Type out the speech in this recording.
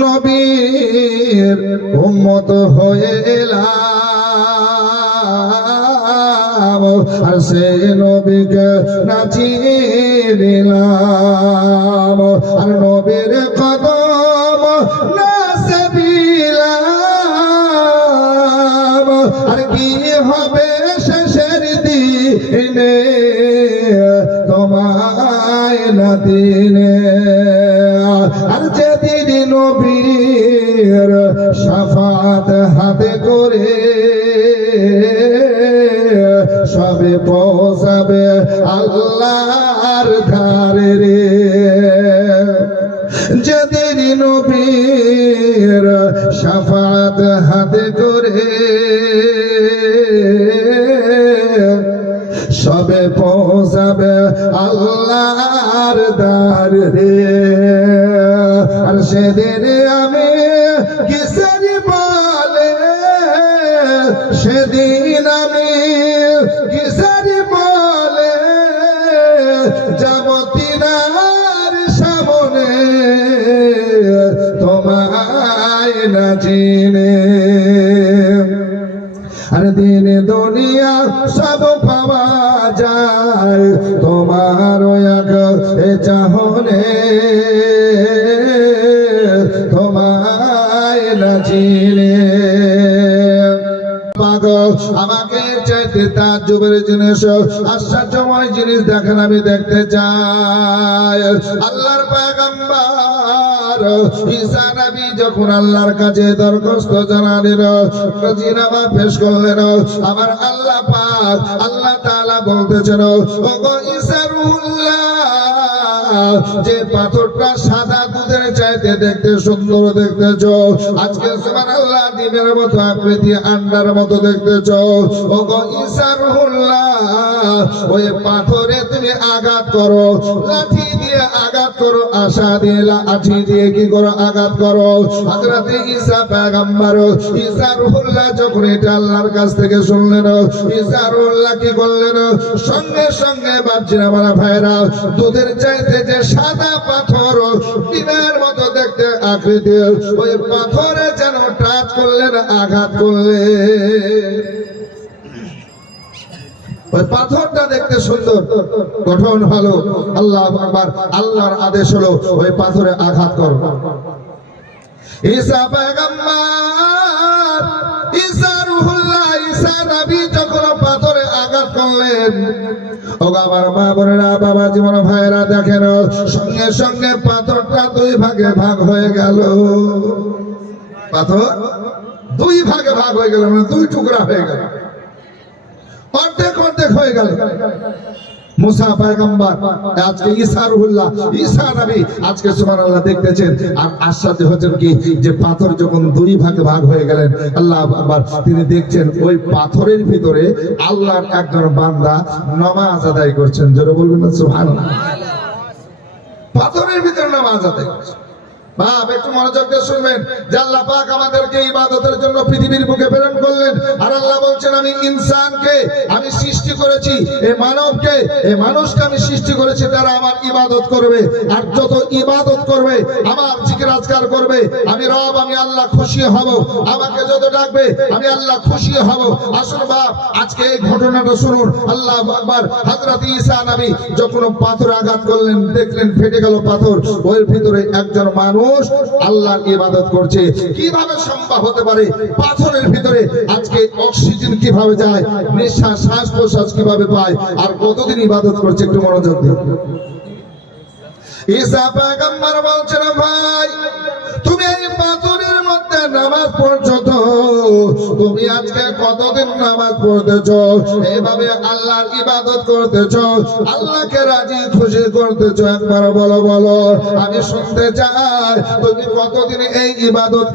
নবীর উম্মত হয়ে এলাম আর সে নবীকে নাচিয়ে দিলাম। আর নবীর কদম নাচে দিলাম। আর কি হবে শেষের দিনে? তোমায় না দিনে নবীর সাফাত হাতে করে সবে পৌঁছাবে আল্লাহর ধারে রে। যেদিন নবীর সাফাত হাতে করে সবে পৌঁছাবে আল্লাহর দ্বার রে। আর সেদিন আমি কিসের বলে সেদিন আমি কিসের বলে যাব তিনার সামনে তোমায় না চিনে। আর দিন দুনিয়া সব পাওয়া যায়। তোমার এক চাহনে আমাকে চাইতে তার যুগের জিনিস আশ্চর্যময় জিনিস দেখেন আমি দেখতে চাই। আল্লাহর যখন আল্লাহর কাছে দরখাস্ত জানালেন পেশ করলেন, আমার আল্লাহ পাক আল্লাহ বলতেছেন যে পাথরটা সাদা চাইতে দেখতে, সুন্দর দেখতেছ আজকে সুবহানাল্লাহ ডিমের মতো আকৃতি আন্ডার মতো দেখতেছ ও গো রুহুল্লাহ ওই পাথরে তুমি আঘাত করো। লাঠি দিয়ে আঘাত করো, আশা দিয়ে লাঠি দিয়ে কি করো, আঘাত করো। হযরতে ঈসা পয়গম্বর ঈসা রুহুল্লাহ যখন এটা আল্লাহর কাছ থেকে শুনলেন ঈসা রুহুল্লাহ কি করলেন? সঙ্গে সঙ্গে বাপজিরা আমার ভাইরা, দুধের চাইতে যে সাদা পাথর, ডিমের দেখতে আকৃতি ওই পাথরে যেন টাচ করলেন, আঘাত করলেন। ওই পাথরটা দেখতে সুন্দর, গঠন ভালো। আল্লাহ আকবার, আল্লাহর আদেশ হলো ওই পাথরে আঘাত করো। ঈসা পয়গম্বর, ঈসা রুহুল্লাহ, ঈসা নবী সঙ্গে সঙ্গে পাথরটা দুই ভাগে ভাগ হয়ে গেল। পাথর দুই ভাগে ভাগ হয়ে গেল মানে দুই টুকরা হয়ে গেল। অর্ধেক অর্ধেক হয়ে গেল। মুসা আজকে ঈসা রুহুল্লাহ, ঈসা নবী আজকে দেখতেছেন। আর হচ্ছেন কি? যে পাথর যখন দুই ভাগে ভাগ হয়ে গেলেন, আল্লাহ আবার তিনি দেখছেন ওই পাথরের ভিতরে আল্লাহর একজন বান্দা নামাজ আদায় করছেন। জোরে বলবেন না পাথরের ভিতরে নামাজ আদায় করছেন। বাপ একটু মনোযোগ দিয়ে শুনবেন। যে আল্লাহ পাক আমাদেরকে জন্য পৃথিবীর বুকে প্রেরণ করলেন। আর আল্লাহ বলছেন, আমি ইনসানকে আমি সৃষ্টি করেছি মানবকে মানুষকে আমি সৃষ্টি করেছি, তারা আমার ইবাদত করবে। আর যত ইবাদত করবে, আমার করবে, আমি রব, আমি আল্লাহ খুশি হব। আমাকে যত ডাকবে, আমি আল্লাহ খুশি হব। আসুন বাপ, আজকে এই ঘটনাটা শুনুন। আল্লাহ আকবার। ঈসা নবী যখন পাথর আঘাত করলেন, দেখলেন, ফেটে গেল পাথর। ওর ভিতরে একজন মানুষ আল্লাহর ইবাদত করছে। কীভাবে সম্ভব হতে পারে? পাথরের ভিতরে আজকে অক্সিজেন কীভাবে যায়? নিঃশ্বাস শ্বাস প্রশ্বাস কীভাবে পায়? আর কতদিন ইবাদত করছে একটু মনোযোগ দিন। ঈসা পয়গম্বর বলছেন, ভাই তুমি আজকে কতদিন নামাজ পড়তেছো? এভাবে আল্লাহর ইবাদত করতেছো? আল্লাহকে রাজি, খুশি করতেছো? একবার বলো বলো। আমি শুনতে চাই, তুমি কতদিন এই ইবাদত